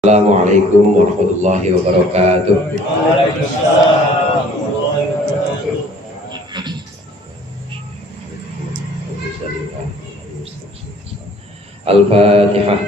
Assalamualaikum warahmatullahi wabarakatuh. Al-Fatihah.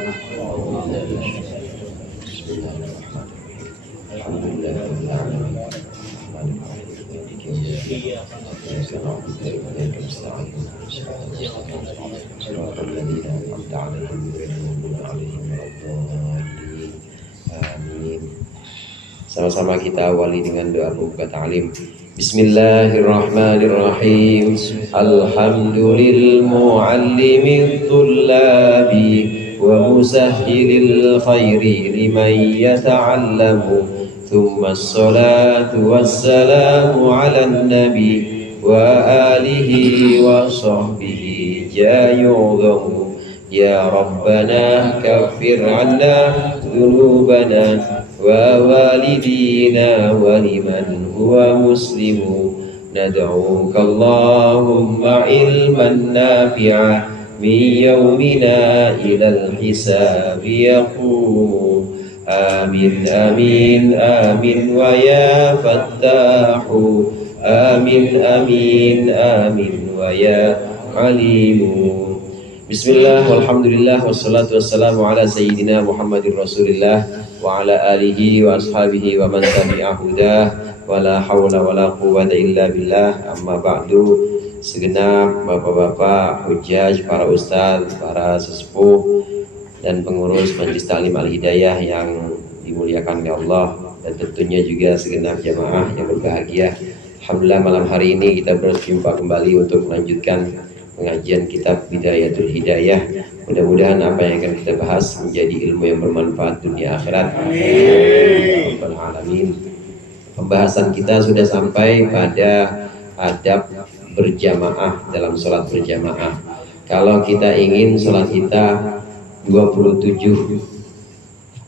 Sama-sama kita awali dengan doa pembuka ta'lim. Bismillahirrahmanirrahim. Alhamdulil muallimil tullabi wa musahhilil khairi liman yata'allamu. Thumma as-salatu wassalamu ala nabi wa alihi wa sahbihi jayu'udhamu. Ya Rabbana kaffir anna dhunubana wa walidina wa liman huwa muslimu. Nad'uka Allahumma ilman nafi'a min yawmina ilal hisabi yaqumu. Amin amin amin wa ya fattahu. Amin amin amin wa ya alimu. Bismillah, walhamdulillah, wassalatu wassalamu ala sayyidina Muhammadir Rasulillah wa ala alihi wa ashabihi wa man tabi'ah hudah wa la hawla wa la quwwata illa billah. Amma ba'du. Segenap bapak-bapak hujjaj, para ustadz, para sesepuh dan pengurus Majelis Ta'lim Al-Hidayah yang dimuliakan oleh Allah, dan tentunya juga segenap jamaah yang berbahagia. Alhamdulillah, malam hari ini kita berjumpa kembali untuk melanjutkan pengajian kitab Bidayatul Hidayah. Mudah-mudahan apa yang akan kita bahas menjadi ilmu yang bermanfaat dunia akhirat. Amin. Pembahasan kita sudah sampai pada adab berjamaah dalam sholat berjamaah. Kalau kita ingin sholat kita 27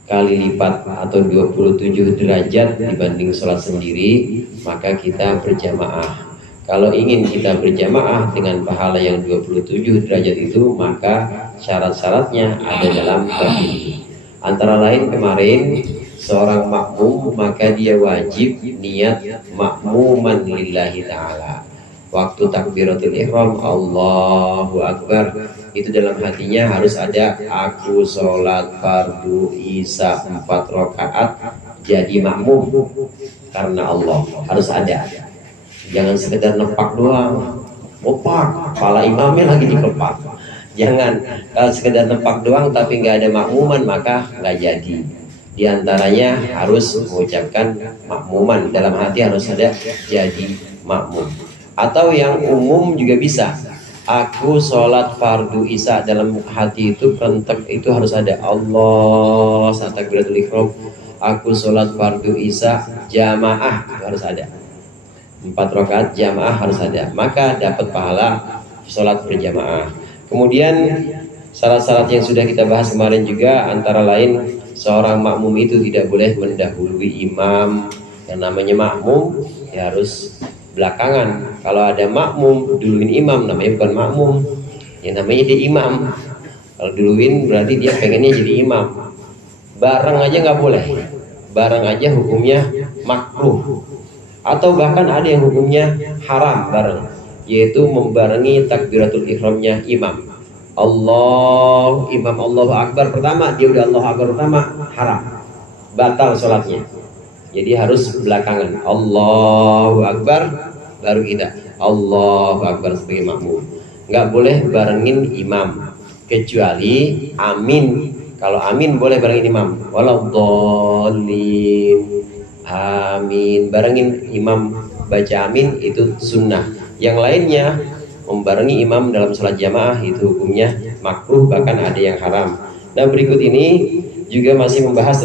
kali lipat atau 27 derajat dibanding sholat sendiri, maka kita berjamaah. Kalau ingin kita berjamaah dengan pahala yang 27 derajat itu, maka syarat-syaratnya ada dalam bab ini. Antara lain kemarin, seorang makmum maka dia wajib niat makmuman lillahi ta'ala. Waktu takbiratul ihram Allahu Akbar, itu dalam hatinya harus ada aku sholat fardu isya 4 rakaat jadi makmum karena Allah, harus ada. Jangan sekedar nepak doang, opak, kepala imamnya lagi dikepak. Jangan, kalau sekedar nepak doang tapi nggak ada makmuman maka nggak jadi. Di antaranya harus mengucapkan makmuman, dalam hati harus ada jadi makmum. Atau yang umum juga bisa, aku sholat fardu isya, dalam hati itu kerentek itu harus ada Allah saat takbiratul ihram. Aku sholat fardu isya jamaah, itu harus ada. 4 rakaat jamaah harus ada, maka dapat pahala sholat berjamaah. Kemudian syarat-syarat yang sudah kita bahas kemarin juga, antara lain seorang makmum itu tidak boleh mendahului imam. Yang namanya makmum ya harus belakangan. Kalau ada makmum duluin imam, namanya bukan makmum, yang namanya dia imam. Kalau duluin berarti dia pengennya jadi imam. Bareng aja nggak boleh, bareng aja hukumnya makruh. Atau bahkan ada yang hukumnya haram bareng, yaitu membarengi takbiratul ihramnya imam. Imam Allahu Akbar pertama, dia udah Allahu Akbar pertama, haram, batal sholatnya. Jadi harus belakangan, Allahu Akbar baru kita Allahu Akbar sebagai makmum. Nggak boleh barengin imam, kecuali amin. Kalau amin boleh barengin imam, waladhdallin, amin, barengin imam baca amin, itu sunnah. Yang lainnya membarengi imam dalam sholat jamaah itu hukumnya makruh, bahkan ada yang haram. Nah, berikut ini juga masih membahas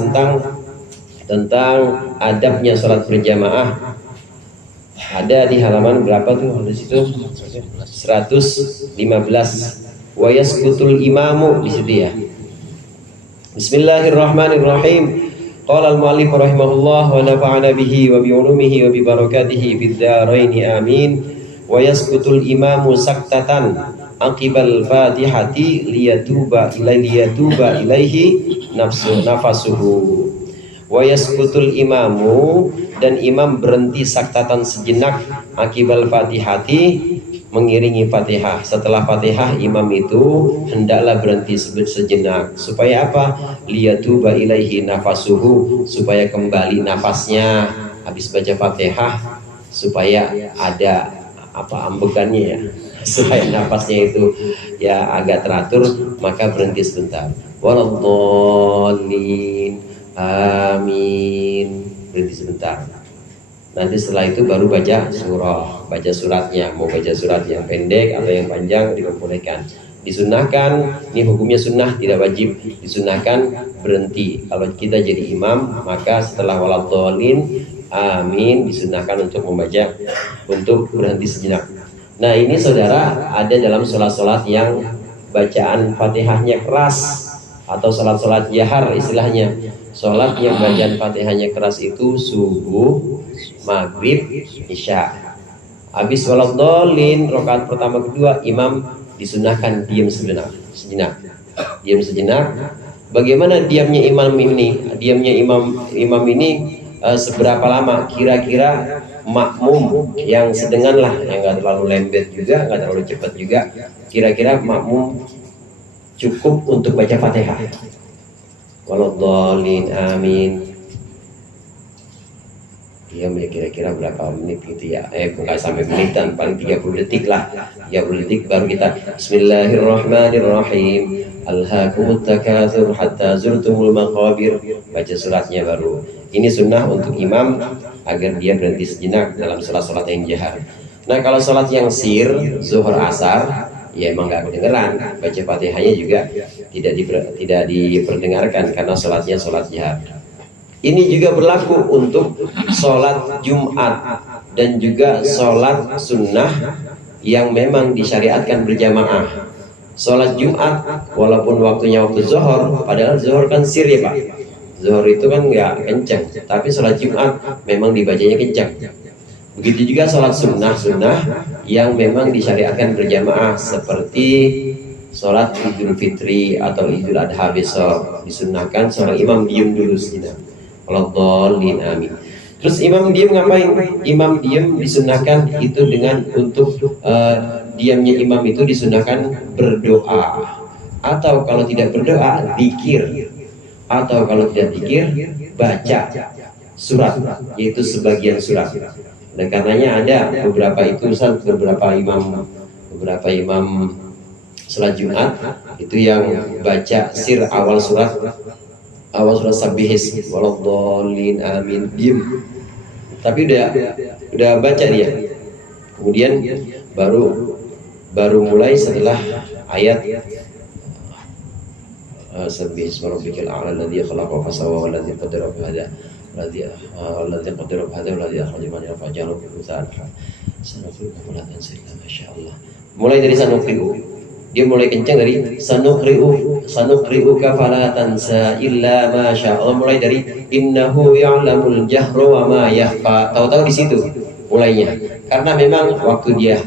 tentang adabnya sholat berjamaah. Ada di halaman berapa tuh? Di situ 115. Wa yasqutul imamu, di situ ya. Bismillahirrahmanirrahim. Qala al-mu'allif rahimahullah wa nafa'ana bihi wa bi ulumihi wa bi barakatihi fid dharain amin. Wa yasqutul imamu saktatan aqibal fatihati liyatuba ilaihi nafasuhu wa yaskutul imamu, dan imam berhenti saktatan sejenak akibal fatihati, mengiringi fatihah. Setelah fatihah imam itu hendaklah berhenti sejenak. Supaya apa? Liyatuba ilaihi nafasuhu, supaya kembali nafasnya habis baca fatihah, supaya ada apa ambekannya ya, supaya nafasnya itu ya agak teratur, maka berhenti sebentar. Waladhdallin, amin, berhenti sebentar. Nanti setelah itu baru baca surah, baca suratnya. Mau baca surat yang pendek atau yang panjang diperbolehkan. Disunahkan, ini hukumnya sunnah, tidak wajib. Disunahkan berhenti. Kalau kita jadi imam, maka setelah waladhdallin, amin, disunahkan untuk membaca, untuk berhenti sejenak. Nah ini saudara, ada dalam sholat-sholat yang bacaan fatihahnya keras, atau sholat-sholat jahar istilahnya. Sholat yang bacaan fatihahnya keras itu subuh, maghrib, isya. Habis waladhdallin rakaat pertama kedua, imam disunahkan diam sejenak. Diam sejenak. Bagaimana diamnya imam ini? Diamnya imam ini seberapa lama? Kira-kira makmum yang sedengan lah, yang nggak terlalu lembet juga, nggak terlalu cepat juga. Kira-kira makmum cukup untuk baca fatihah. Waladhdallin, amin. Dia kira-kira berapa menit gitu ya? Bukan sampai menitan, paling 30 detik lah. 30 detik baru kita Bismillahirrahmanirrahim. Alhaakumut takatsur hatta zurtumul maqabir. Baca suratnya baru. Ini sunnah untuk imam agar dia berhenti sejenak dalam sholat-sholat yang jahar. Nah kalau sholat yang sir, zuhur asar, ya emang nggak kedengeran, baca fatihahnya juga tidak diperdengarkan karena sholatnya sholat jahar. Ini juga berlaku untuk sholat Jumat dan juga sholat sunnah yang memang disyariatkan berjamaah. Sholat Jumat walaupun waktunya waktu zuhur, padahal zuhur kan sir ya Pak, zuhur itu kan nggak kencang, tapi sholat Jumat memang dibacanya kencang. Begitu juga sholat sunnah yang memang disyariatkan berjamaah, seperti sholat Idul Fitri atau Idul Adha besok, disunahkan seorang imam diam dulu sejenak. Waladhdallin, amin. Terus imam diam ngapain? Imam diam disunahkan itu dengan untuk diamnya imam itu disunahkan berdoa, atau kalau tidak berdoa zikir, atau kalau tidak zikir baca surat, yaitu sebagian surat. Dan karenanya ada beberapa imam sholat Jumat itu yang baca sir awal surat Sabbihis, waladhdallin, amin, diam. Tapi udah baca dia. Kemudian baru mulai setelah ayat Sabbihis rabbikal a'la alladzi khalaqa fasawwa walladzi qaddara fahada alladzi qaddara fahada walladzi akhraja al-mar'a faja'alahu ghusaan. Masyaallah. Mulai dari sanuqri'u. Dia mulai kencang dari sanuqri'uka fala tansa illa ma syaa Allah. Mulai dari innahu ya'lamul jahra wa ma yakhfa. Tahu-tahu di situ mulainya. Karena memang waktu dia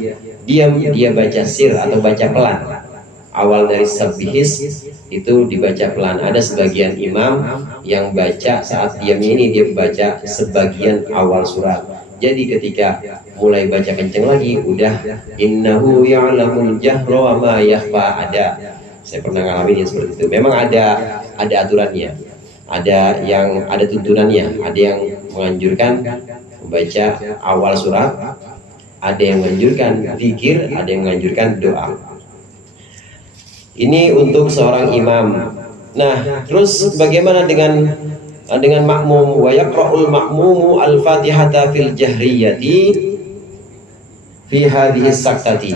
diam, dia baca sir atau baca pelan. Awal dari Sabbihis itu dibaca pelan. Ada sebagian imam yang baca saat diamnya ini dia baca sebagian awal surat. Jadi ketika mulai baca kenceng lagi, udah innahu ya'lamul jahra wa ma yakhfa. Ada, saya pernah ngalamin yang seperti itu. Memang ada aturannya, ada tuntunannya. Ada yang menganjurkan membaca awal surat, ada yang menganjurkan zikir, ada yang menganjurkan doa. Ini untuk seorang imam. Nah, terus bagaimana dengan makmum? Wa yaqra'ul makmumu al-fatihata fil jahriyati fi hadhihi saktati.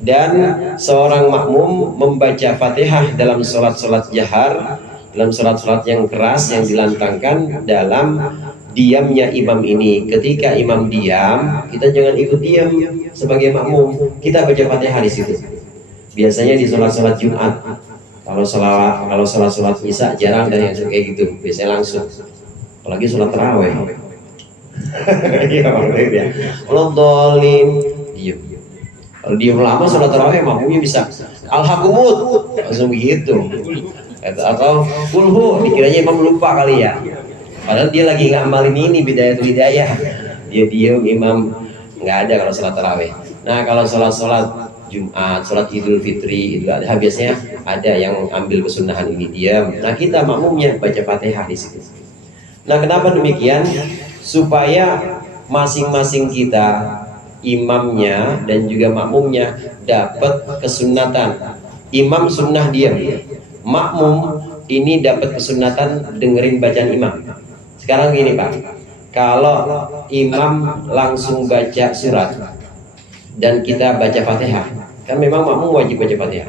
Dan seorang makmum membaca Fatihah dalam sholat-sholat jahar, dalam sholat-sholat yang keras yang dilantangkan dalam diamnya imam ini. Ketika imam diam, kita jangan ikut diam sebagai makmum, kita baca Fatihah di situ. Biasanya di sholat-sholat Jumat. Kalau sholat Isya jarang dan yang kayak gitu, biasanya langsung. Apalagi sholat tarawih. Iya, waladhdallin, diam. Kalau diam lama sholat tarawih, makmumnya bisa alhaqumut langsung begitu. Atau kulhu, dikiranya imam lupa kali ya. Padahal dia lagi ngamalin ini bidayatul hidayah. Dia diam, imam nggak ada kalau sholat tarawih. Nah kalau sholat Jumat, sholat Idul Fitri, Idul Adha biasanya ada yang ambil kesunahan ini diam. Nah kita makmumnya baca Fatihah di situ. Nah kenapa demikian? Supaya masing-masing kita, imamnya dan juga makmumnya dapat kesunatan. Imam sunnah diam, makmum ini dapat kesunatan dengerin bacaan imam. Sekarang gini Pak, kalau imam langsung baca surat dan kita baca Fatihah, kan memang makmum wajib baca Fatihah.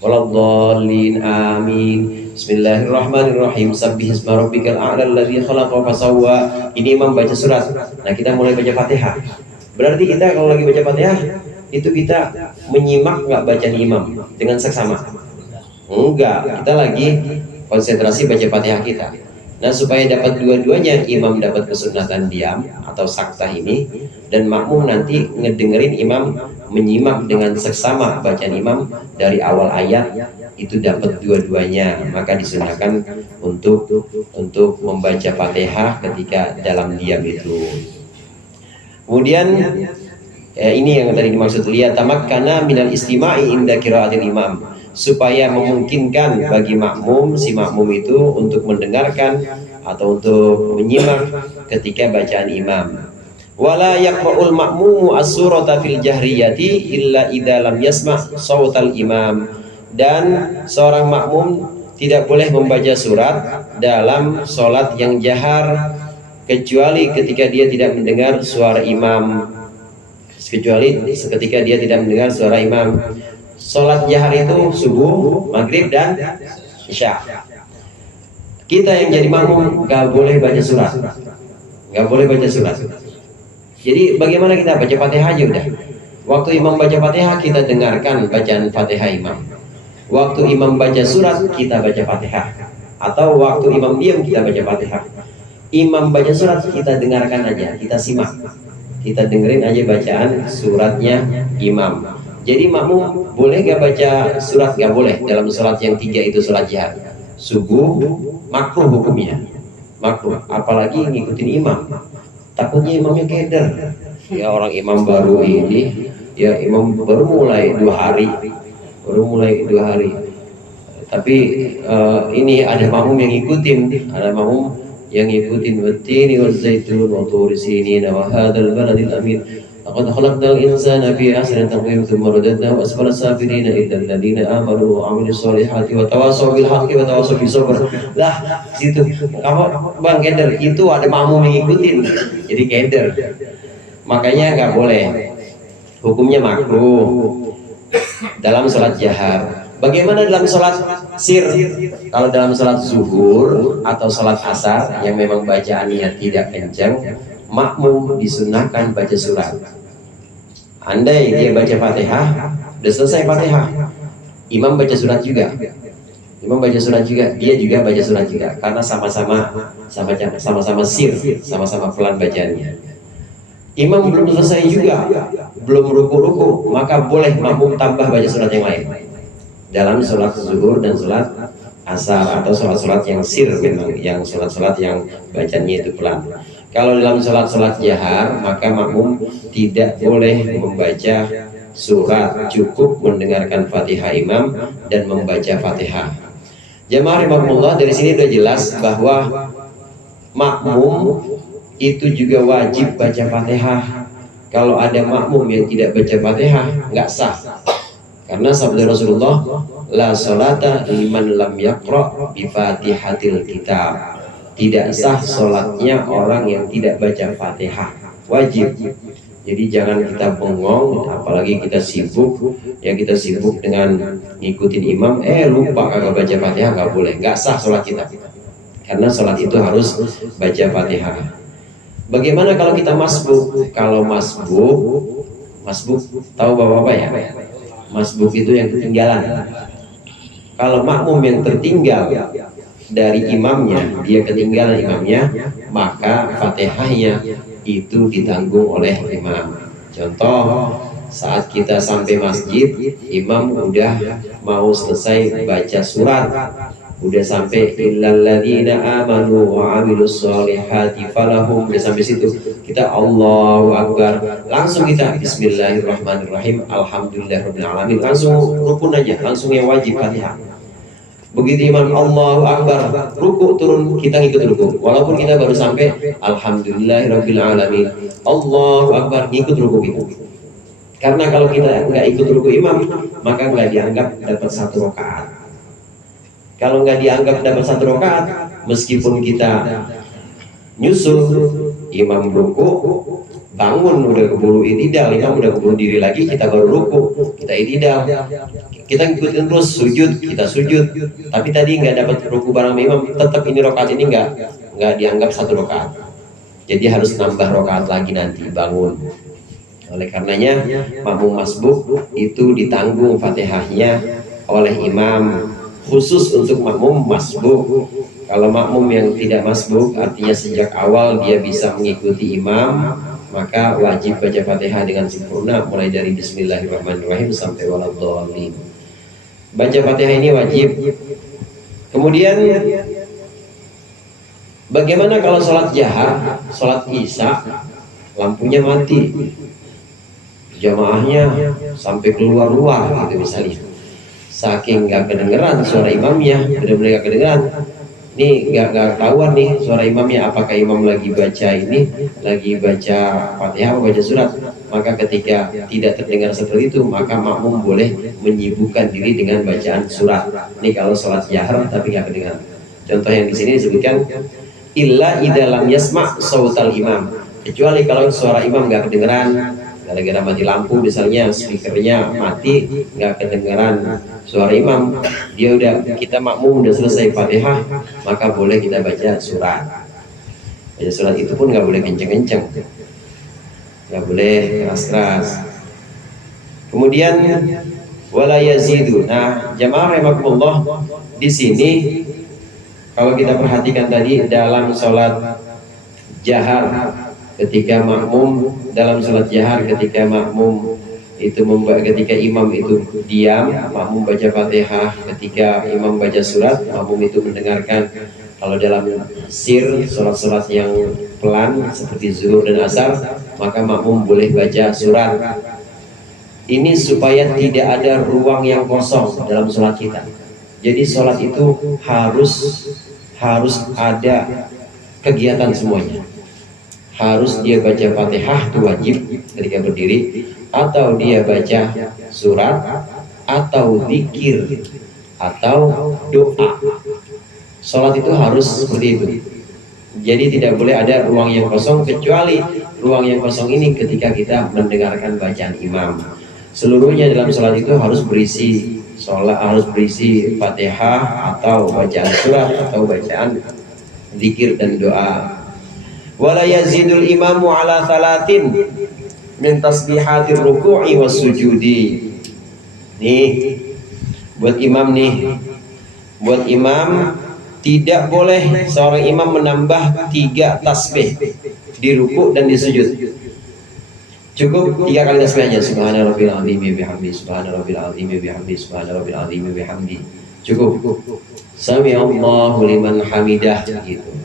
Waladhdallin amin. Bismillahirrahmanirrahim. Sabbihisma rabbikal a'la alladzi khalaqa fasawwa. Ini imam baca surat. Nah, kita mulai baca Fatihah. Berarti kita kalau lagi baca Fatihah itu kita menyimak nggak bacaan imam dengan seksama? Enggak, kita lagi konsentrasi baca Fatihah kita. Nah supaya dapat dua-duanya, imam dapat kesunatan diam atau saktah ini, dan makmum nanti ngedengerin imam menyimak dengan seksama bacaan imam dari awal ayat, itu dapat dua-duanya. Maka disunahkan untuk membaca Fatihah ketika dalam diam itu. Kemudian ini yang tadi dimaksud, lihat tamakkana minal istima'i inda qiraatil imam, supaya memungkinkan bagi makmum, si makmum itu untuk mendengarkan atau untuk menyimak ketika bacaan imam. Wala yaqra'ul makmumu as-surata fil jahriyati illa idza lam yasma' sautal imam. Dan seorang makmum tidak boleh membaca surat dalam sholat yang jahar kecuali ketika dia tidak mendengar suara imam. Kecuali ketika dia tidak mendengar suara imam. Sholat jahar itu subuh, maghrib, dan isya. Kita yang jadi makmum gak boleh baca surat, gak boleh baca surat. Jadi bagaimana kita baca Fatihah aja udah. Waktu imam baca Fatihah kita dengarkan bacaan Fatihah imam. Waktu imam baca surat kita baca Fatihah. Atau waktu imam diam kita baca Fatihah. Imam baca surat kita dengarkan aja, kita simak, kita dengerin aja bacaan suratnya imam. Jadi makmum boleh gak baca surat? Gak boleh dalam sholat yang 3 itu, sholat jahar. Subuh makruh hukumnya, makruh. Apalagi ngikutin imam, takutnya imamnya keder. Ya orang imam baru ini, ya imam baru mulai 2 hari, baru mulai 2 hari. Tapi ini ada makmum yang ngikutin, ada makmum yang ngikutin, wattini wazzaitun wa turi sinin wa hadzal baladil amin. Laqad khalaqnal insana fi ahsani taqwim tsumma radadnahu asfala safilina illa alladziina aamanu wa 'amilus shalihati wa tawassaw bil haqqi wa tawassaw bis sabr. Lah, situ kamu Bang keder, itu ada makmum yang ngikutin, jadi keder. Makanya nggak boleh. Hukumnya makruh dalam sholat jahar. Bagaimana dalam sholat sir? Kalau dalam sholat zuhur atau sholat asar yang memang bacaannya tidak kencang, makmum disunahkan baca surat. Andai dia baca Fatihah, udah selesai Fatihah, imam baca surat juga. Imam baca surat juga, dia juga baca surat juga, karena sama-sama sir, sama-sama pelan bacaannya. Imam belum selesai juga, belum ruku-ruku, maka boleh makmum tambah baca surat yang lain. Dalam sholat zuhur dan sholat asar atau sholat-sholat yang sir, memang yang sholat-sholat yang bacanya itu pelan. Kalau dalam sholat-sholat jahar, maka makmum tidak boleh membaca surat, cukup mendengarkan Fatihah imam dan membaca Fatihah. Jamaah rahimakumullah, dari sini sudah jelas bahwa makmum itu juga wajib baca Fatihah. Kalau ada makmum yang tidak baca Fatihah, nggak sah. Karena sabda Rasulullah, la sholata liman lam yaqra bi Fatihatil kitab. Tidak sah sholatnya orang yang tidak baca Fatihah. Wajib. Jadi jangan kita bengong, apalagi kita sibuk, ya kita sibuk dengan ngikutin imam, lupa kagak baca Fatihah, nggak boleh, nggak sah sholat kita. Karena sholat itu harus baca Fatihah. Bagaimana kalau kita masbuk? Kalau masbuk tahu bapak-bapak ya? Masbuk itu yang ketinggalan. Kalau makmum yang tertinggal dari imamnya, dia ketinggalan imamnya, maka Fatihahnya itu ditanggung oleh imam. Contoh, saat kita sampai masjid, imam udah mau selesai baca surat, udah sampai illalladzina amanu wa amilus solihati falahum, udah sampai situ kita Allahu Akbar, langsung kita bismillahirrahmanirrahim alhamdulillahirabbil alamin, langsung rukun aja, langsung yang wajib Fatihah. Begitu imam Allahu Akbar ruku turun, kita ngikut ruku walaupun kita baru sampai alhamdulillahirabbil alamin, Allahu Akbar ngikut ruku kita. Karena kalau kita nggak ikut ruku imam, maka nggak dianggap dapat satu rakaat. Kalau nggak dianggap dapat satu rakaat, meskipun kita nyusul imam ruku, bangun udah keburu itidal, imam udah keburu diri lagi, kita baru ruku, kita itidal, kita ngikutin terus sujud, kita sujud. Tapi tadi nggak dapat ruku bareng imam, tetap ini rakaat ini nggak dianggap satu rakaat. Jadi harus nambah rakaat lagi nanti bangun. Oleh karenanya makmum masbuk itu ditanggung Fatihahnya oleh imam, khusus untuk makmum masbuk. Kalau makmum yang tidak masbuk, artinya sejak awal dia bisa mengikuti imam, maka wajib baca Fatihah dengan sempurna mulai dari bismillahirrahmanirrahim sampai waladhdallin. Baca Fatihah ini wajib. Kemudian bagaimana kalau sholat jahar, sholat isya, lampunya mati, jamaahnya sampai keluar-luar gitu misalnya, saking nggak kedengeran suara imamnya, benar-benar nggak kedengeran. Nih nggak tahuan nih suara imamnya, apakah imam lagi baca ini, lagi baca Fatihah atau baca surat. Maka ketika tidak terdengar seperti itu, maka makmum boleh menyibukkan diri dengan bacaan surat. Ini kalau sholat jahar tapi nggak kedengaran. Contoh yang di sini disebutkan illa idza lam yasma' sautal imam, kecuali kalau suara imam nggak kedengeran. Gara-gara mati lampu misalnya, speakernya mati, nggak kedengaran suara imam, dia udah, kita makmum udah selesai Fatihah, maka boleh kita baca surat. Baca surat itu pun nggak boleh kenceng-kenceng, nggak boleh keras-keras. Kemudian wala yazidu. Nah, jamaah rahimakumullah, di sini kalau kita perhatikan tadi dalam sholat jahar, ketika makmum dalam sholat jahar, ketika makmum itu ketika imam itu diam, makmum baca Fatihah, ketika imam baca surat, makmum itu mendengarkan. Kalau dalam sir, sholat-sholat yang pelan seperti zuhur dan asar, maka makmum boleh baca surat. Ini supaya tidak ada ruang yang kosong dalam sholat kita. Jadi sholat itu harus ada kegiatan semuanya. Harus dia baca Fatihah, itu wajib ketika berdiri, atau dia baca surat, atau zikir, atau doa. Sholat itu harus seperti itu. Jadi tidak boleh ada ruang yang kosong, kecuali ruang yang kosong ini ketika kita mendengarkan bacaan imam. Seluruhnya dalam sholat itu harus berisi Fatihah atau bacaan surat atau bacaan zikir dan doa. Wala yazidul imamu ala thalatin min tasbihatir ruku'i was sujudi. Nih buat imam tidak boleh seorang imam menambah 3 tasbih di ruku' dan di sujud. Cukup 3 kali tasbih aja, subhana rabbil azim bihamdi, subhana rabbil azim bihamdi, subhana rabbil azim bihamdi. Cukup. Sami Allahu liman hamidah gitu.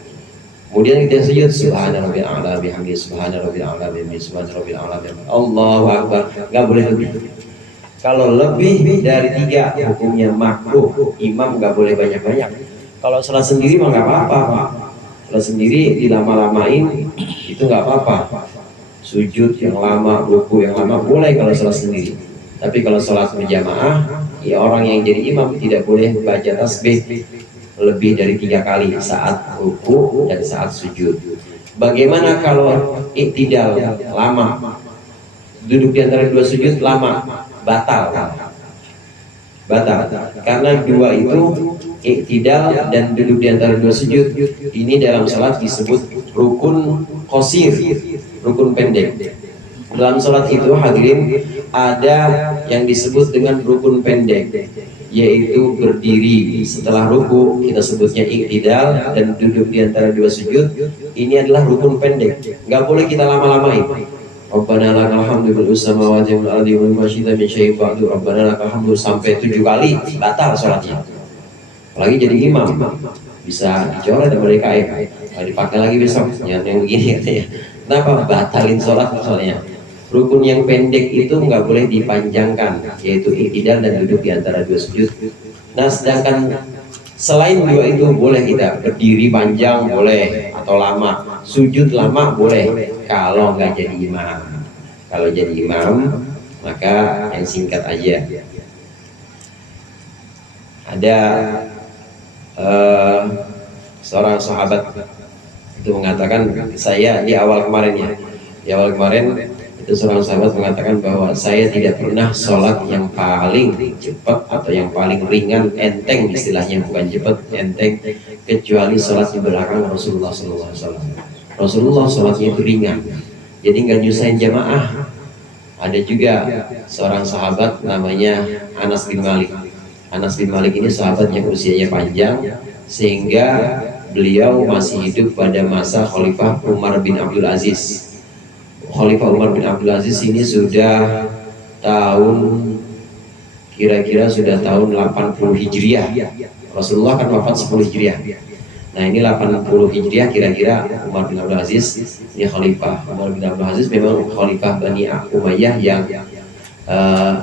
Kemudian kita sujud subhana rabbil a'la bihamdi, subhana rabbil a'la bihamdi, subhana rabbil a'la bihamdi. Allahu akbar. Enggak boleh lebih. Kalau lebih dari 3 hukumnya makruh. Imam enggak boleh banyak-banyak. Kalau sholat sendiri mah enggak apa-apa, Pak. Sholat sendiri dilama-lamain itu enggak apa-apa. Sujud yang lama, ruku yang lama boleh kalau sholat sendiri. Tapi kalau sholat berjamaah, ya orang yang jadi imam tidak boleh baca tasbih lebih dari 3 kali saat ruku dan saat sujud. Bagaimana kalau iktidal lama, duduk di antara 2 sujud lama, batal. Karena 2 itu iktidal dan duduk di antara 2 sujud ini dalam salat disebut rukun qasir, rukun pendek. Dalam salat itu hadirin ada yang disebut dengan rukun pendek, yaitu berdiri setelah ruku, kita sebutnya iktidal, dan duduk di antara 2 sujud ini adalah rukun pendek. Nggak boleh kita lama-lamain. Rabbana lakal hamdu bil samawati wal ardi wa ma syi'ta min syai'in ba'du. Rabbana lakal hamdu sampai 7 kali batal sholatnya. Apalagi jadi imam bisa dicoret dan mereka dipakai lagi besok yang begini katanya. Kenapa batalin sholat? Soalnya rukun yang pendek itu nggak boleh dipanjangkan, yaitu i'tidal dan duduk di antara 2 sujud. Nah sedangkan selain 2 itu boleh kita berdiri panjang boleh, atau lama, sujud lama boleh, kalau nggak jadi imam. Kalau jadi imam maka yang singkat aja. Ada seorang sahabat itu mengatakan, saya di awal kemarin itu seorang sahabat mengatakan bahwa saya tidak pernah sholat yang paling cepat atau yang paling ringan, enteng istilahnya, bukan cepat, enteng, kecuali sholat di belakang Rasulullah SAW. Rasulullah sholatnya itu ringan, jadi nggak nyusahin jamaah. Ada juga seorang sahabat namanya Anas bin Malik. Anas bin Malik ini sahabat yang usianya panjang, sehingga beliau masih hidup pada masa Khalifah Umar bin Abdul Aziz. Khalifah Umar bin Abdul Aziz ini sudah kira-kira sudah tahun 80 Hijriah. Rasulullah kan wafat 10 Hijriah. Nah ini 80 Hijriah kira-kira Umar bin Abdul Aziz ini Khalifah. Umar bin Abdul Aziz memang Khalifah Bani Umayyah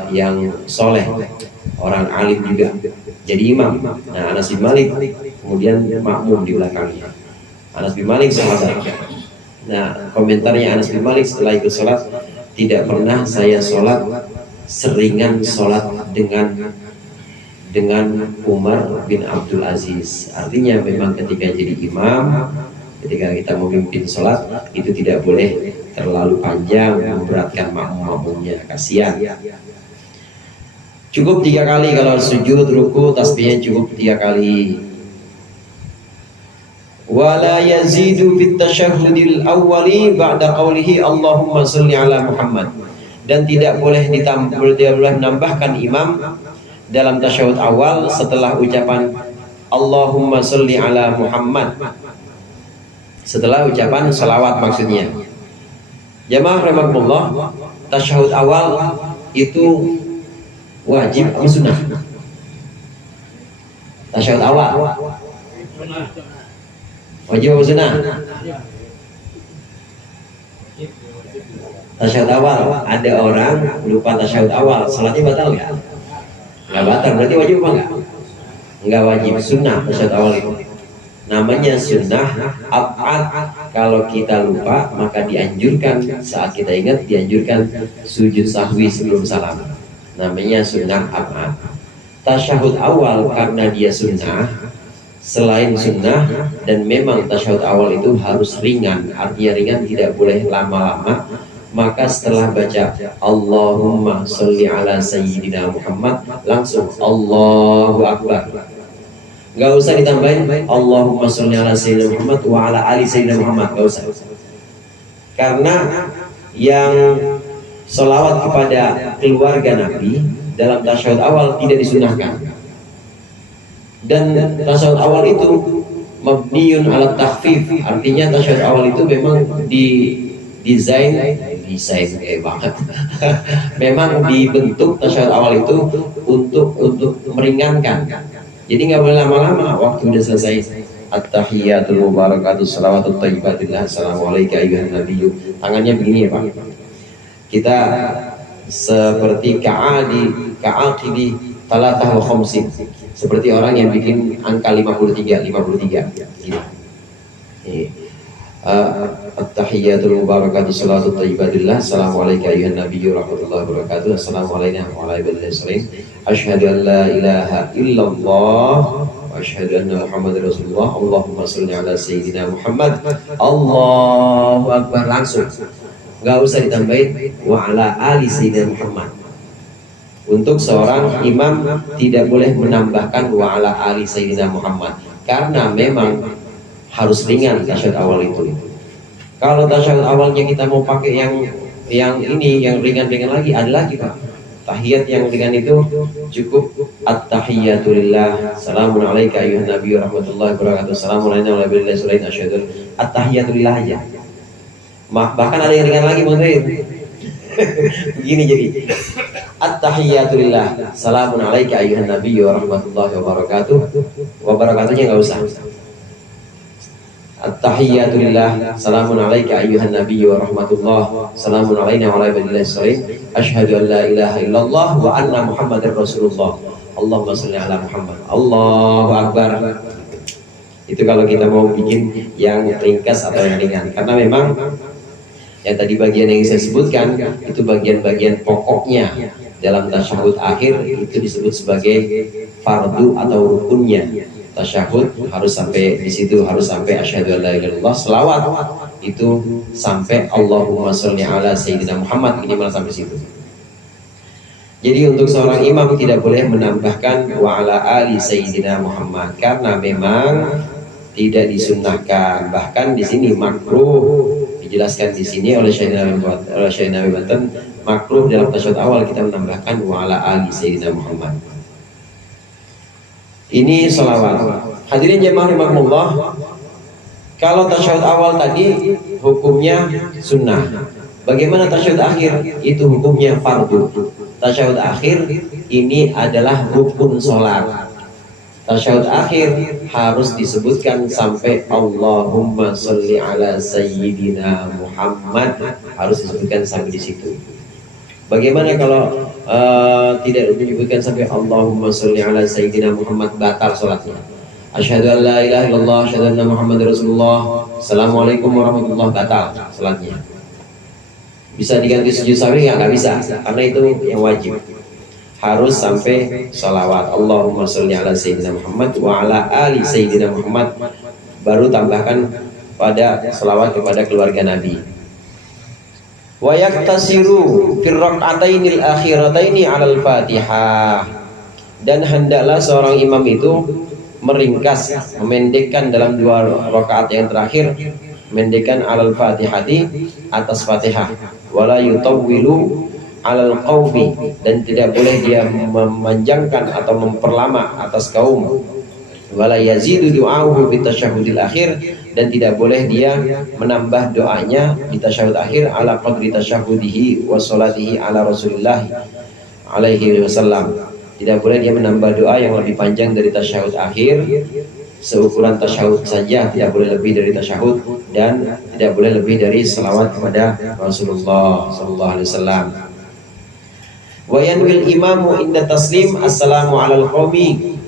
yang soleh, orang alim juga, jadi imam. Nah Anas bin Malik kemudian makmum di belakangnya. Anas bin Malik sahabat. Nah komentarnya Anas bin Malik setelah ikut sholat, tidak pernah saya sholat seringan sholat dengan Umar bin Abdul Aziz. Artinya memang ketika jadi imam, ketika kita memimpin sholat itu tidak boleh terlalu panjang memberatkan makmum-makmumnya, kasihan. Cukup 3 kali kalau sujud, ruku, tasbihnya cukup 3 kali. Wala yazidu fit tasyahhudil awwali ba'da qawlihi Allahumma sholli ala Muhammad. Dan tidak boleh menambahkan imam dalam tasyahud awal setelah ucapan Allahumma sholli ala Muhammad, setelah ucapan salawat maksudnya. Jamaah rahimakumullah, tasyahud awal itu wajib atau sunnah? Tasyahud awal wajib atau sunnah? Tasyahud awal, ada orang lupa tasyahud awal, salatnya batal nggak? Nggak batal, berarti wajib apa nggak? Nggak wajib, sunnah tasyahud awal itu. Namanya sunnah ab'ad. Kalau kita lupa maka dianjurkan, saat kita ingat dianjurkan sujud sahwi sebelum salam. Namanya sunnah ab'ad. Tasyahud awal karena dia sunnah, selain sunnah, dan memang tasyahud awal itu harus ringan. Artinya ringan, tidak boleh lama-lama. Maka setelah baca Allahumma sholli ala sayyidina Muhammad, langsung Allahu Akbar. Gak usah ditambahin Allahumma sholli ala sayyidina Muhammad wa ala ali sayyidina Muhammad, gak usah. Karena yang sholawat kepada keluarga Nabi dalam tasyahud awal tidak disunahkan. Dan tasyahud awal itu mabniun ala takhfif, artinya tasyahud awal itu memang desain banget. Memang dibentuk tasyahud awal itu untuk meringankan. Jadi nggak boleh lama-lama, waktu udah selesai. At-tahiyatul mubarakatuh salawatut thayyibatillah assalamualaikum ayyuhan nabiyyu. Tangannya begini ya Pak. Kita seperti ka'aqidi talatah wa khamsin, seperti orang yang bikin angka 53 gitu. At-tahiyatul mubarakatuh salawatut thayyibatillah assalamualaikum ayyuhan nabiyyu rahmatullahi wabarakatuh assalamualaikum warahmatullahi wabarakatuh asyhadu an la ilaha illallah wa asyhadu anna muhammadar rasulullah Allahumma sholli ala sayyidina Muhammad Allahu akbar, langsung, nggak usah ditambahin wa ala ali sayyidina Muhammad. Untuk seorang imam tidak boleh menambahkan wa ala ali sayyidina Muhammad, karena memang harus ringan tasyahud awal itu. Kalau tasyahud awalnya kita mau pakai yang ringan-ringan lagi, ada lagi Pak. Tahiyat yang ringan itu cukup at-tahiyatulillah salamun alaika ayyuhan nabiyyu rahmatullahi wabarakatuh assalamu alaikum warahmatullahi wabarakatuh asyhadu at-tahiyatulillah aja. Bahkan ada yang ringan lagi, Begini jadi. At-tahiyyatulillah. Salamun alaika ayyuhan nabiyyu wa rahmatullahi wa barakatuh. Wa barakatuhnya enggak usah. At-tahiyyatulillah. Salamun alaika ayyuhan nabiyyu wa rahmatullah. Salamun alaina wa ala ibadillahis shalihin. Asyhadu an la ilaha illallah wa anna Muhammadar Rasulullah. Allahumma shalli ala Muhammad. Allahu akbar. Itu kalau kita mau bikin yang ringkas atau yang ringan. Karena memang yang tadi bagian yang saya sebutkan itu bagian-bagian pokoknya dalam tasyahud akhir, itu disebut sebagai fardu atau rukunnya. Tasyahud harus sampai di situ, harus sampai asyhadu an la ilaha illallah. Selawat itu sampai Allahumma sholli ala sayyidina Muhammad, minimal sampai situ. Jadi untuk seorang imam tidak boleh menambahkan wa ala ali sayyidina Muhammad, karena memang tidak disunnahkan. Bahkan di sini makruh, dijelaskan di sini oleh Syekh Nawawi Banten, makruh dalam tasyahud awal kita menambahkan wa ala ali sayyidina Muhammad. Ini sholawat. Hadirin jemaah rahimakumullah, kalau tasyahud awal tadi hukumnya sunnah. Bagaimana tasyahud akhir? Itu hukumnya fardu. Tasyahud akhir ini adalah rukun sholat. Tasyahud akhir harus disebutkan sampai Allahumma sholli ala sayyidina Muhammad, harus disebutkan sampai di situ. Bagaimana kalau tidak disebutkan sampai Allahumma sholli ala sayyidina Muhammad, batal sholatnya. Asyhadu an la ilaha illallah, asyhadu anna Muhammadar Rasulullah, assalamualaikum warahmatullahi wabarakatuh, sholatnya. Bisa diganti sujud sahwi nggak bisa, karena itu yang wajib. Harus sampai salawat Allahumma sholli ala sayyidina Muhammad wa ala ali sayyidina Muhammad, baru tambahkan pada salawat kepada keluarga Nabi. Wa yaktasiru fir rak'atainil akhirataini 'alal Fatihah. Dan hendaklah seorang imam itu meringkas, memendekkan dalam 2 rakaat yang terakhir, memendekkan 'alal Fatihati, atas Fatihah. Wala yutawwilu 'alal qaumi, dan tidak boleh dia memanjangkan atau memperlama atas kaum. Wala yazidu du'a'uhu bitasyahudil akhir, dan tidak boleh dia menambah doanya di tasyahud akhir ala qadri tasyahudihi wa sholatihi ala Rasulillah alaihi wasallam. Tidak boleh dia menambah doa yang lebih panjang dari tasyahud akhir, seukuran tasyahud saja, tidak boleh lebih dari tasyahud, dan tidak boleh lebih dari selawat kepada Rasulullah sallallahu alaihi wasallam. Wa yanwil imamu inda taslim assalamu alal qaumi.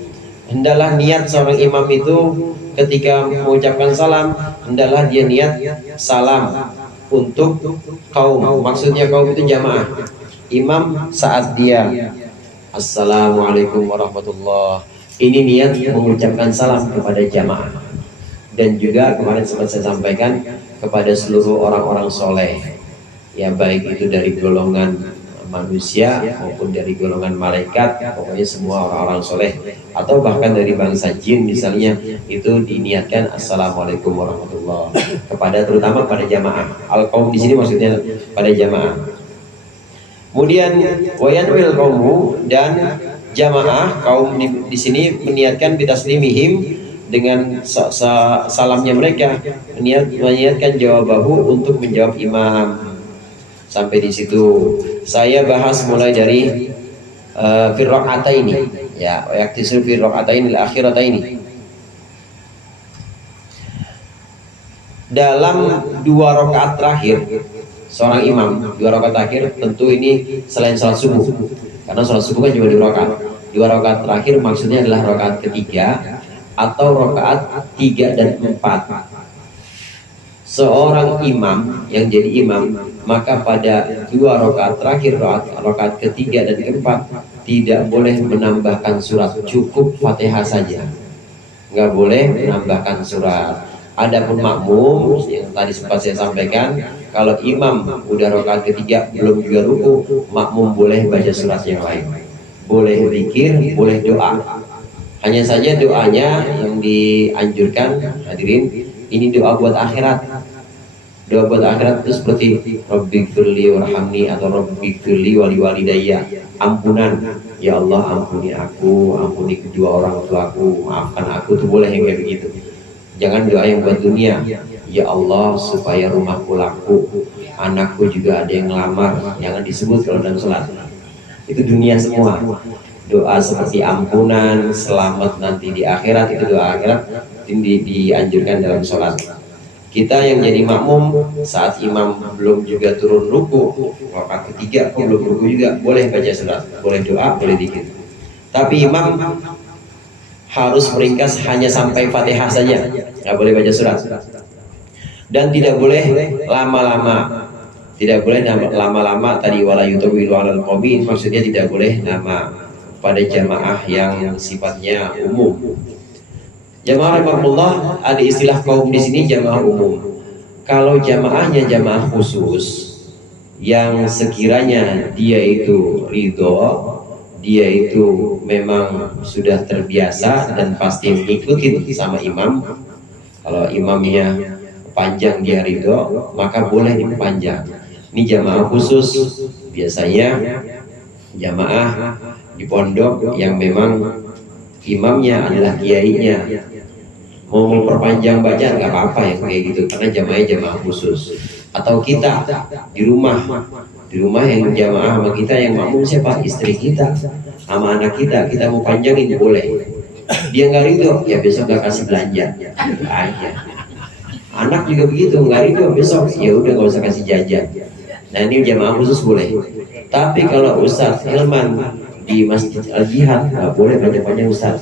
Hendaklah niat seorang imam itu ketika mengucapkan salam, hendaklah dia niat salam untuk kaum. Maksudnya kaum itu jamaah. Imam saat dia assalamualaikum warahmatullah, ini niat mengucapkan salam kepada jamaah. Dan juga kemarin sempat saya sampaikan kepada seluruh orang-orang soleh, ya baik itu dari golongan manusia maupun dari golongan malaikat, pokoknya semua orang-orang soleh, atau bahkan dari bangsa jin misalnya, itu diniatkan assalamualaikum warahmatullah kepada, terutama pada jamaah. Al-qaum di sini maksudnya pada jamaah. Kemudian wayanwil qaumu, dan jamaah kaum di sini meniatkan bitaslimihim, dengan salamnya mereka, meniatkan jawabahu, untuk menjawab imam. Sampai di situ saya bahas mulai dari fi rak'ataini, ya, yaktisul fi rak'ataini al-akhirataini. Dalam 2 rakaat terakhir seorang imam, 2 rakaat terakhir, tentu ini selain salat subuh, karena salat subuh kan cuma 2 rakaat. 2 rakaat terakhir maksudnya adalah rakaat ketiga atau rakaat 3 dan 4. Seorang imam yang jadi imam, maka pada 2 rakaat terakhir, rakaat ketiga dan keempat, tidak boleh menambahkan surat, cukup Fatihah saja, nggak boleh menambahkan surat. Adapun makmum yang tadi sempat saya sampaikan, kalau imam udah rakaat ketiga belum juga ruku, makmum boleh baca surat yang lain, boleh zikir, boleh doa. Hanya saja doanya yang dianjurkan, hadirin, ini doa buat akhirat. Doa buat akhirat itu seperti Rabbighfirli warhamni, atau Rabbighfirli wali walidayya, ampunan, ya Allah ampuni aku, ampuni kedua orang tuaku, maafkan aku, tuh boleh yang kayak begitu. Jangan doa yang buat dunia, ya Allah supaya rumahku laku, anakku juga ada yang ngelamar. Jangan disebut kalau dalam sholat. Itu dunia semua. Doa seperti ampunan, selamat nanti di akhirat, itu doa akhirat dianjurkan dalam sholat. Kita yang jadi makmum saat imam belum juga turun ruku, rakaat ketiga pun belum ruku juga boleh baca surat, boleh doa, boleh zikir. Tapi imam harus meringkas hanya sampai Fatihah saja, nggak boleh baca surat. Dan tidak boleh lama-lama, tidak boleh lama-lama. Tadi wala yutawilu alal qawmi, maksudnya tidak boleh nama pada jamaah yang sifatnya umum. Jamaah rahimahullah, ada istilah kaum di sini jamaah umum. Kalau jamaahnya jamaah khusus yang sekiranya dia itu ridho, dia itu memang sudah terbiasa dan pasti mengikuti sama imam. Kalau imamnya panjang dia ridho, maka boleh diperpanjang. Ini jamaah khusus, biasanya jamaah di pondok yang memang imamnya adalah kiainya. Mau memperpanjang bacaan nggak apa-apa yang kayak gitu, karena jamaah khusus. Atau kita di rumah yang jamaah sama kita, yang makmum siapa? Istri kita sama anak kita mau panjangin boleh. Dia nggak ridho, ya besok nggak kasih belanja aja. Anak juga begitu, nggak ridho besok, ya udah nggak usah kasih jajan. Nah ini jamaah khusus boleh. Tapi kalau Ustadz Hilman di Masjid Al-Jihad nggak boleh panjang-panjang Ustadz.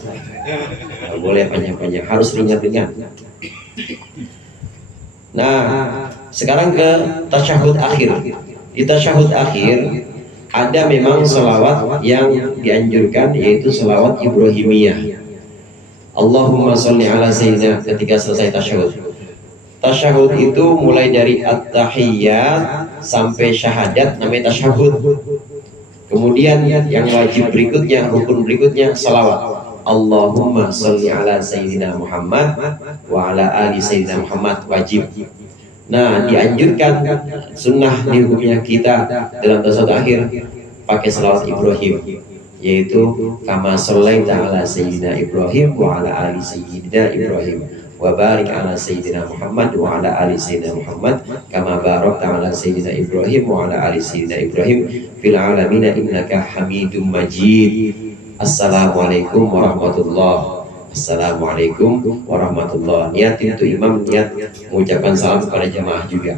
Boleh panjang-panjang, harus ringan-ringan. Nah, sekarang ke tasyahud akhir. Di tasyahud akhir ada memang selawat yang dianjurkan, yaitu selawat Ibrahimiyah. Allahumma sholli ala sayyidina ketika selesai tasyahud. Tasyahud itu mulai dari at-tahiyyat sampai syahadat namanya tasyahud. Kemudian yang wajib berikutnya, rukun berikutnya selawat. Allahumma sholli ala sayyidina Muhammad wa ala ali sayyidina Muhammad, wajib. Nah, dianjurkan sunnah di hukumnya kita dalam tasyahud akhir pakai selawat Ibrahim, yaitu kama shallaita ala sayyidina Ibrahim wa ala ali sayyidina Ibrahim wa barik ala sayyidina Muhammad wa ala ali sayyidina Muhammad kama barakta ala sayyidina Ibrahim wa ala ali sayyidina Ibrahim fil alamin innaka Hamidum Majid. Assalamualaikum warahmatullahi. Assalamualaikum warahmatullahi. Niat itu imam niat mengucapkan salam kepada jamaah juga.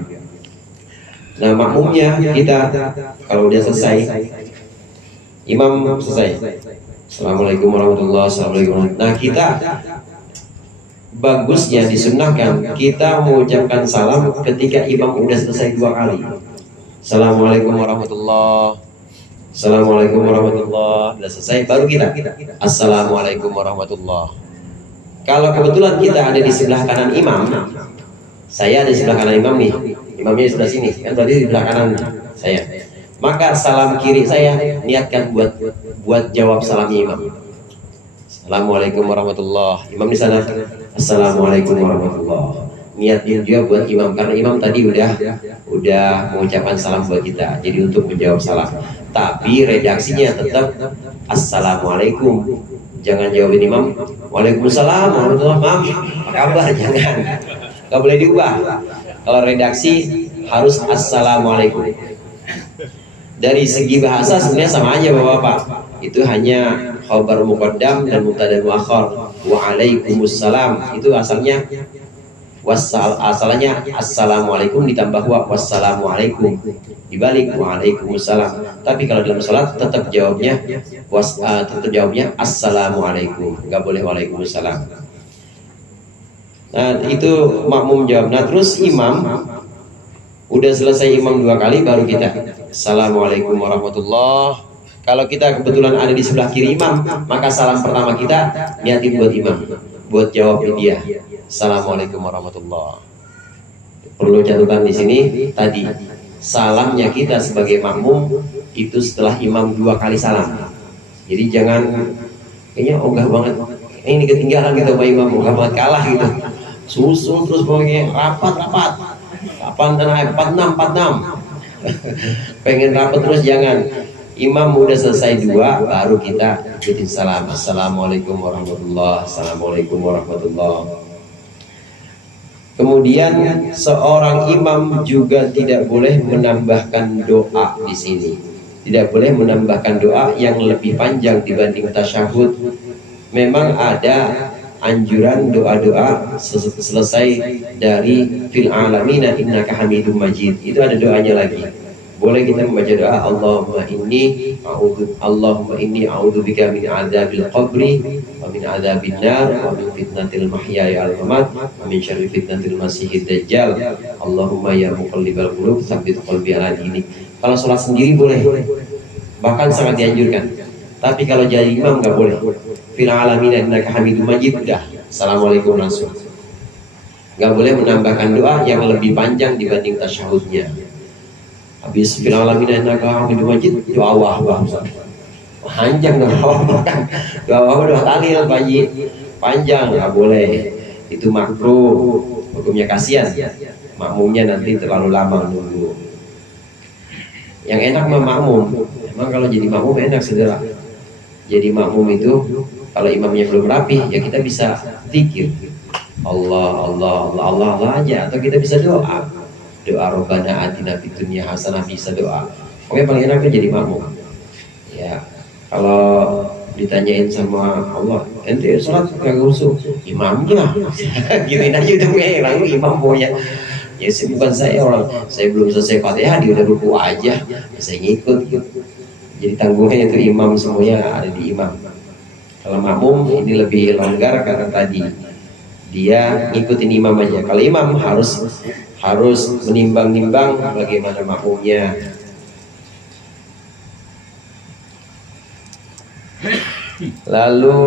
Nah, makmumnya kita kalau udah selesai, imam selesai, Assalamualaikum warahmatullahi. Assalamualaikum. Nah, kita bagusnya disunnahkan kita mengucapkan salam ketika imam udah selesai 2 kali. Assalamualaikum warahmatullahi. Assalamualaikum warahmatullahi. Sudah selesai baru kita Assalamualaikum warahmatullahi. Kalau kebetulan kita ada di sebelah kanan imam, saya ada di sebelah kanan imam nih, imamnya di sebelah sini kan, berarti di sebelah kanan saya, maka salam kiri saya niatkan buat jawab salamnya imam. Assalamualaikum warahmatullahi. Imam di sana Assalamualaikum warahmatullahi. Niatin juga buat imam, karena imam tadi udah mengucapkan salam buat kita, jadi untuk menjawab salam. Tapi redaksinya tetap Assalamualaikum. Jangan jawabin imam Waalaikumsalam warahmatullahi wabarakatuh. Apa kabar? Jangan. Gak boleh diubah. Kalau redaksi harus Assalamualaikum. Dari segi bahasa sebenarnya sama aja Bapak-bapak. Itu hanya khabar muqaddam dan mubtada muakhar. Waalaikumsalam. Itu asalnya asalnya Assalamualaikum ditambah wassalamualaikum, dibalik Waalaikumsalam. Tapi kalau dalam salat tetap jawabnya Assalamualaikum, nggak boleh Waalaikumsalam. Nah, itu makmum jawab. Nah, terus imam udah selesai imam 2 kali baru kita Assalamualaikum warahmatullahi. Kalau kita kebetulan ada di sebelah kiri imam, maka salam pertama kita niatin buat imam, buat jawab dia Assalamualaikum warahmatullahi. Perlu catatan di sini tadi salamnya kita sebagai makmum itu setelah imam 2 kali salam. Jadi jangan kayaknya ogah banget ini ketinggalan gitu Pak Imam, ogah banget kalah gitu. Susul terus pokoknya rapat 46 pengen rapat terus, jangan. Imam udah selesai 2 baru kita ikutin salam Assalamualaikum warahmatullahi. Assalamualaikum warahmatullahi. Kemudian seorang imam juga tidak boleh menambahkan doa di sini. Tidak boleh menambahkan doa yang lebih panjang dibanding tasyahud. Memang ada anjuran doa-doa selesai dari fil alamina innaka hamidum majid. Itu ada doanya lagi. Boleh kita membaca doa Allahumma inni a'udzubika min adzabil qabri wa min adzabin nar wa min fitnatil mahya wal mamat wa min syarri fitnatil masiihid dajjal. Allahumma ya muqallibal qulub tsabbit qalbi ala dinik. Kalau sholat sendiri boleh, bahkan sangat dianjurkan. Tapi kalau jadi imam nggak boleh. Fil alamina innaka hamidum majid, udah assalamualaikum langsung. Nggak boleh menambahkan doa yang lebih panjang dibanding tasyahudnya. Habis fil alamina innaka hamidum majid, doa wah panjang doa tahlil pagi panjang, nggak boleh. Itu makruh, hukumnya kasihan makmumnya nanti terlalu lama nunggu. Yang enak mah makmum. Emang kalau jadi makmum enak saudara. Jadi makmum itu kalau imamnya belum rapi ya kita bisa zikir Allah Allah Allah Allah Allah aja, atau kita bisa doa Rabbana atina fid dunya hasanah, bisa doa. Pokoknya paling enak kan jadi makmum. Ya, kalau ditanyain sama Allah, ente sholat kagak usul, imamnya gituin aja itu lalu imam punya. Ya bukan saya, orang saya belum selesai Fatihah dia udah ruku aja, saya ngikut. Jadi tanggungnya itu imam, semuanya ada di imam. Kalau makmum ini lebih longgar karena tadi dia ngikutin imam aja. Kalau imam harus menimbang-nimbang bagaimana makmumnya. Lalu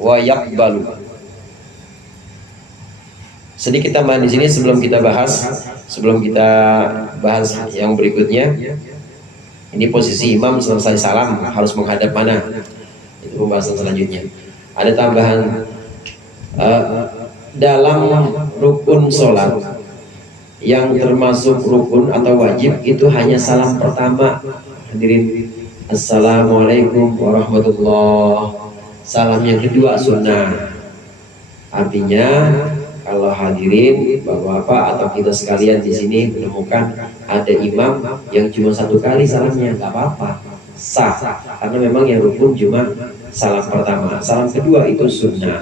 wayaqbalu. Sedikit tambahan di sini sebelum kita bahas yang berikutnya. Ini posisi imam selesai salam harus menghadap mana? Itu pembahasan selanjutnya. Ada tambahan dalam rukun sholat yang termasuk rukun atau wajib itu hanya salam pertama. Hadirin, assalamualaikum warahmatullah. Salam yang kedua sunnah. Artinya kalau hadirin bapak-bapak atau kita sekalian di sini menemukan ada imam yang cuma satu kali salamnya, nggak apa-apa, sah, karena memang yang rukun cuma salam pertama. Salam kedua itu sunnah.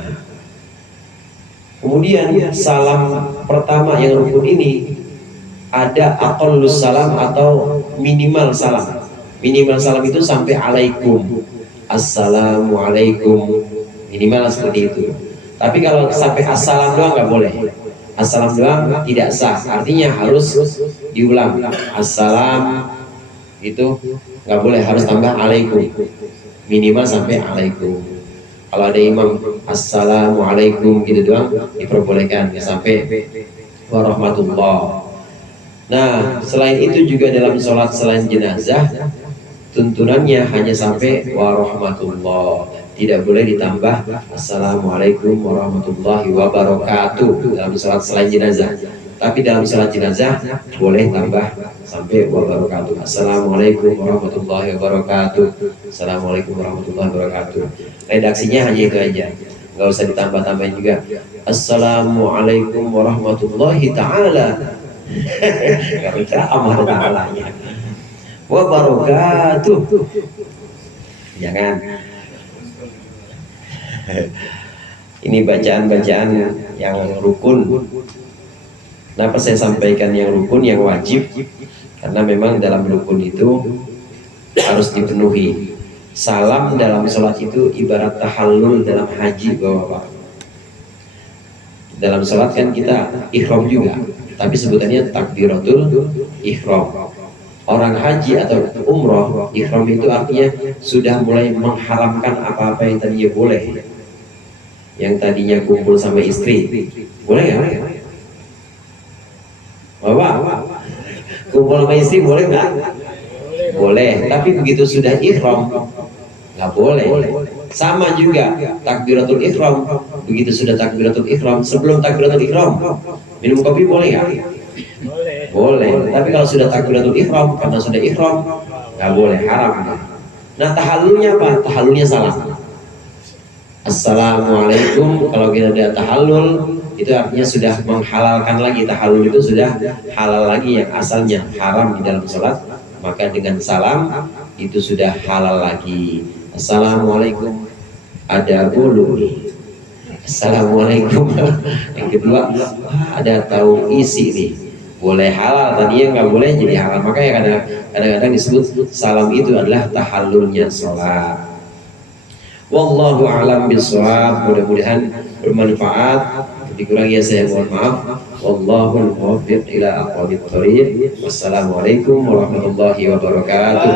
Kemudian salam pertama yang rukun ini ada aqallus salam atau minimal salam. Minimal salam itu sampai alaikum, assalamualaikum, minimal seperti itu. Tapi kalau sampai assalam doang nggak boleh. Assalam doang tidak sah. Artinya harus diulang. Assalam itu nggak boleh, harus tambah alaikum. Minimal sampai alaikum. Kalau ada imam assalamualaikum gitu doang diperbolehkan, ya sampai warahmatullah. Nah, selain itu juga dalam sholat selain jenazah tuntunannya hanya sampai warahmatullah. Tidak boleh ditambah assalamualaikum warahmatullahi wabarakatuh dalam sholat selain jenazah. Tapi dalam sholat jenazah boleh tambah sampai wabarakatuh. Assalamualaikum warahmatullahi wabarakatuh. Assalamualaikum warahmatullahi wabarakatuh. Redaksinya hanya itu aja, nggak usah ditambah-tambahin juga. Assalamualaikum warahmatullahi taala. Nggak bisa amat taalanya. Wabarakatuh. Jangan. Ini bacaan-bacaan yang rukun. Kenapa saya sampaikan yang rukun, yang wajib? Karena memang dalam rukun itu harus dipenuhi. Salam dalam sholat itu ibarat tahallul dalam haji, Bapak. Dalam sholat kan kita ihram juga, tapi sebutannya takbiratul ihram. Orang haji atau umroh, ihram itu artinya sudah mulai mengharamkan apa-apa yang tadinya boleh. Yang tadinya kumpul sama istri, boleh ya? Bapak, kumpul sama istri boleh nggak? Boleh, tapi begitu sudah ihram nggak boleh. Sama juga takbiratul ihram, begitu sudah takbiratul ihram, sebelum takbiratul ihram minum kopi boleh nggak? Boleh, tapi kalau sudah takbiratul ihram, karena sudah ihram nggak boleh, haram. Nah, tahallulnya apa? Tahallulnya salam. Assalamualaikum, kalau kita ada tahallul itu artinya sudah menghalalkan lagi. Tahallul itu sudah halal lagi yang asalnya haram di dalam sholat, maka dengan salam itu sudah halal lagi. Assalamualaikum, ada bulu nih. Assalamualaikum. Yang kedua, ada tahu isi nih, boleh halal, tadinya nggak boleh jadi halal. Makanya kadang-kadang disebut salam itu adalah tahallulnya sholat. Wallahu a'lam bishawab. Mudah-mudahan bermanfaat. Dikurangi ya saya mohon maaf. Wallahu muwaffiq ila aqwamit thoriq. Wassalamualaikum warahmatullahi wabarakatuh.